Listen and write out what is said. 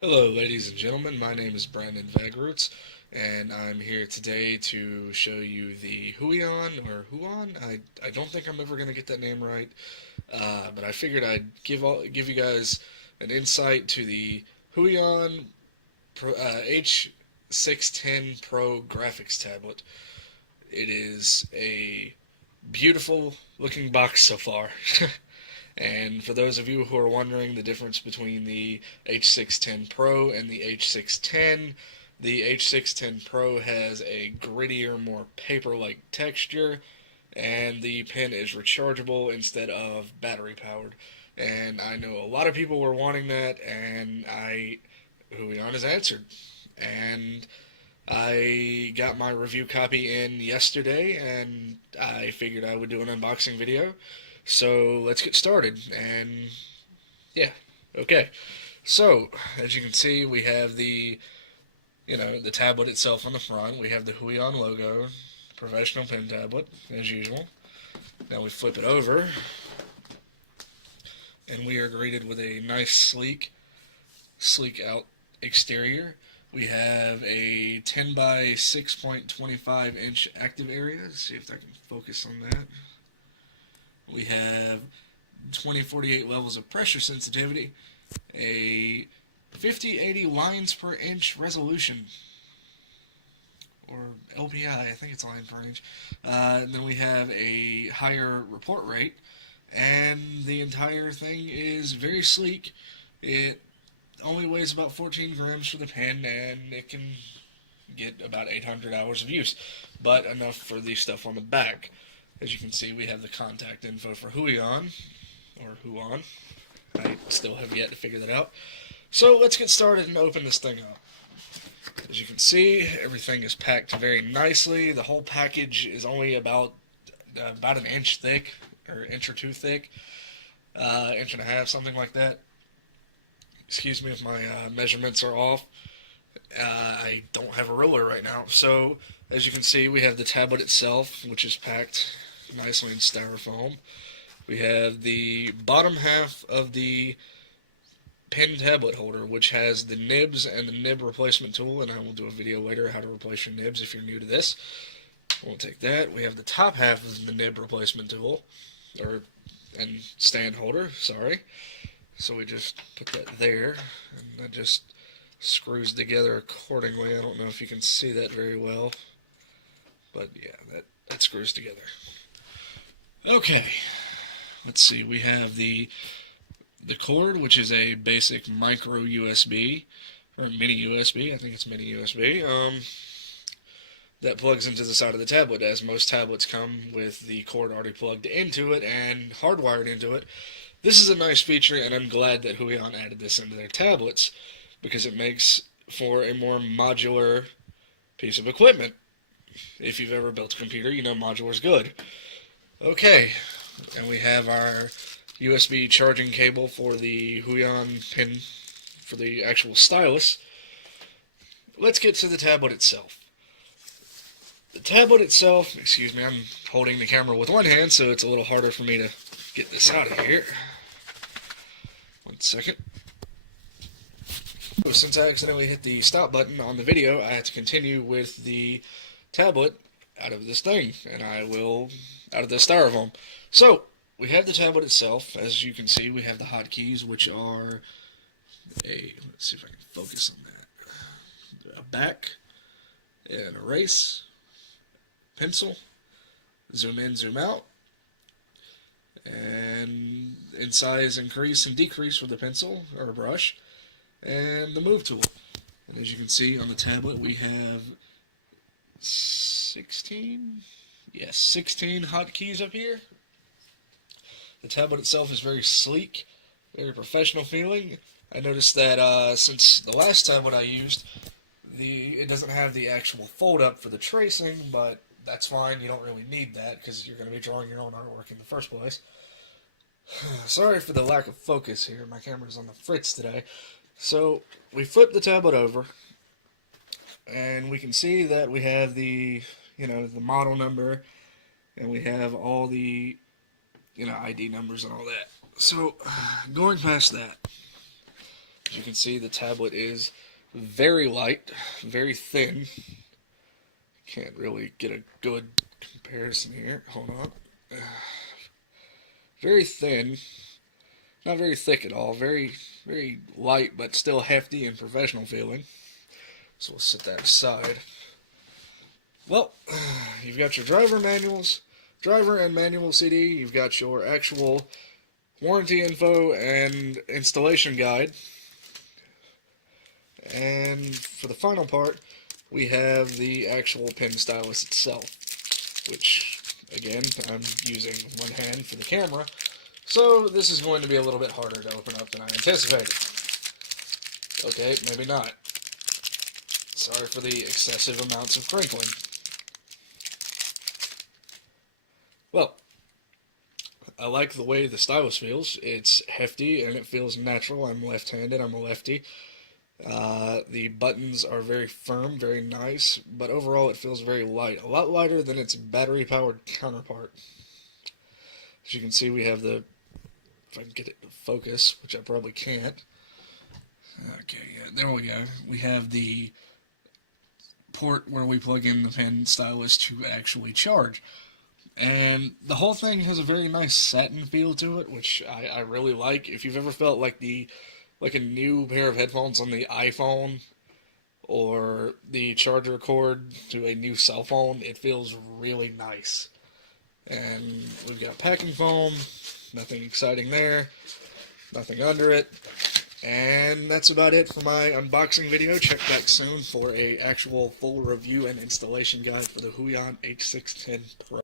Hello, ladies and gentlemen. My name is Brandon Vagroots, and I'm here today to show you the Huion or Huon. I don't think I'm ever going to get that name right, but I figured I'd give you guys an insight to the Huion H610 Pro graphics tablet. It is a beautiful looking box so far. And for those of you who are wondering the difference between the H610 Pro and the H610, the H610 Pro has a grittier, more paper-like texture, and the pen is rechargeable instead of battery powered. And I know a lot of people were wanting that, and Huion has answered. And I got my review copy in yesterday, and I figured I would do an unboxing video. So let's get started. And yeah, okay. So as you can see, we have the tablet itself on the front. We have the Huion logo, professional pen tablet as usual. Now we flip it over, and we are greeted with a nice, sleek out exterior. We have a 10 by 6.25 inch active area. Let's see if I can focus on that. We have 2048 levels of pressure sensitivity, a 5080 lines per inch resolution, or LPI, I think it's line per inch. And then we have a higher report rate, and the entire thing is very sleek. It only weighs about 14 grams for the pen, and it can get about 800 hours of use, but enough for the stuff on the back. As you can see, we have the contact info for Huion, or Huon. I still have yet to figure that out. So let's get started and open this thing up. As you can see, everything is packed very nicely. The whole package is only about an inch thick, or inch or two thick, inch and a half, something like that. Excuse me if my measurements are off. I don't have a ruler right now. So, as you can see, we have the tablet itself, which is packed nicely in styrofoam. We have the bottom half of the pen tablet holder, which has the nibs and the nib replacement tool, and I will do a video later how to replace your nibs if you're new to this. We'll take that. We have the top half of the nib replacement tool, and stand holder, sorry. So we just put that there, and that just screws together accordingly. I don't know if you can see that very well, but yeah, that screws together. Okay, let's see. We have the cord, which is a basic micro USB or mini USB. I think it's mini USB. That plugs into the side of the tablet, as most tablets come with the cord already plugged into it and hardwired into it. This is a nice feature, and I'm glad that Huion added this into their tablets, because it makes for a more modular piece of equipment. If you've ever built a computer, you know modular is good. Okay, and we have our USB charging cable for the Huion pin for the actual stylus. Let's get to the tablet itself. The tablet itself, excuse me, I'm holding the camera with one hand, so it's a little harder for me to get this out of here. One second. Since I accidentally hit the stop button on the video, I have to continue with the tablet out of this thing, and I will out of the styrofoam. So, we have the tablet itself. As you can see, we have the hotkeys, which are let's see if I can focus on that, a back, an erase, pencil, zoom in, zoom out, and in size increase and decrease with the pencil or a brush, and the move tool. And as you can see on the tablet, we have 16 hotkeys up here. The tablet itself is very sleek, very professional feeling. I noticed that since the last tablet I used, it doesn't have the actual fold up for the tracing, but that's fine. You don't really need that because you're going to be drawing your own artwork in the first place. Sorry for the lack of focus here. My camera's on the fritz today. So we flip the tablet over, and we can see that we have the model number, and we have all the ID numbers and all that. So going past that, As you can see, the tablet is very light, very thin. Can't really get a good comparison here. Hold on. Very thin, not very thick at all. Very light, but still hefty and professional feeling. So we'll set that aside. Well, you've got your driver and manual CD. You've got your actual warranty info and installation guide. And for the final part, we have the actual pen stylus itself, which, again, I'm using one hand for the camera, so this is going to be a little bit harder to open up than I anticipated. Okay, maybe not. Sorry for the excessive amounts of crinkling. Well, I like the way the stylus feels. It's hefty and it feels natural. I'm left-handed, I'm a lefty. The buttons are very firm, very nice, but overall it feels very light. A lot lighter than its battery-powered counterpart. As you can see, we have the, if I can get it to focus, which I probably can't. Okay, yeah, there we go. We have the port where we plug in the pen stylus to actually charge. And the whole thing has a very nice satin feel to it, which I really like. If you've ever felt like a new pair of headphones on the iPhone or the charger cord to a new cell phone, it feels really nice. And we've got packing foam, nothing exciting there, nothing under it. And that's about it for my unboxing video. Check back soon for a actual full review and installation guide for the Huion H610 Pro.